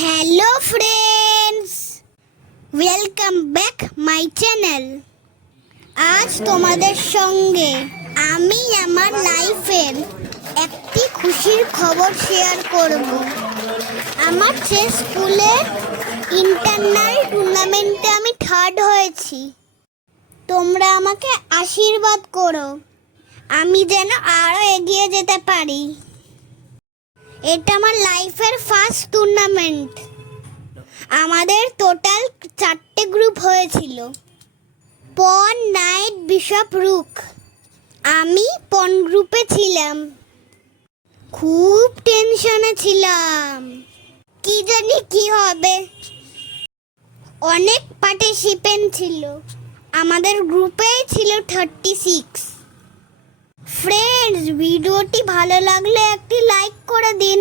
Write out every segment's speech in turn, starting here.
Hello friends, welcome back my channel. আজ তোমাদের সঙ্গে আমি আমার লাইফের একটি খুশির খবর শেয়ার করব। আমার চেস স্কুলের ইন্টারনাল টুর্নামেন্টে আমি থার্ড হয়েছি। তোমরা আমাকে আশীর্বাদ করো, আমি যেন আরও এগিয়ে যেতে পারি। এটা আমার লাইফের ফার্স্ট টুর্নামেন্ট। আমাদের টোটাল 4টে গ্রুপ হয়েছিল, পন, নাইট, বিশপ, রুক। আমি পন গ্রুপে ছিলাম। খুব টেনশনে ছিলাম, কি জানি কি হবে। অনেক পার্টিসিপেন্ট ছিল, আমাদের গ্রুপেই ছিল 36। ফ্রেন্ডস, ভিডিওটি ভালো লাগলে একটি লাইক করে দিন।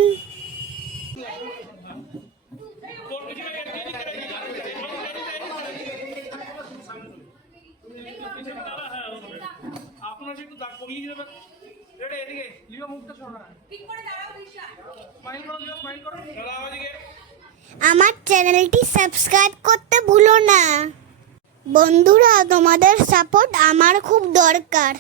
আপনার একটু দাগ কমিয়ে দিবেন। এটা এদিকে লিও মুখটা সরা ঠিক করে দাঁড়াও দিশা স্মাইল করো, লিও স্মাইল করো, দাঁড়াও এদিকে। আমার চ্যানেলটি সাবস্ক্রাইব করতে ভুলো না বন্ধুরা, তোমাদের সাপোর্ট আমার খুব দরকার।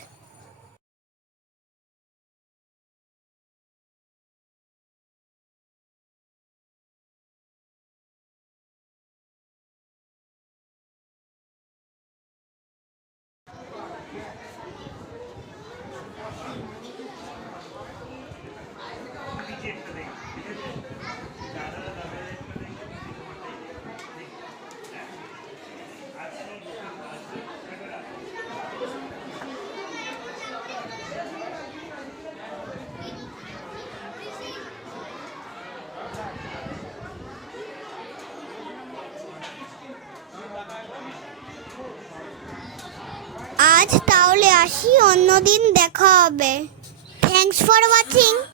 আজ তাহলে আসি, অন্যদিন দেখা হবে। Thanks for watching.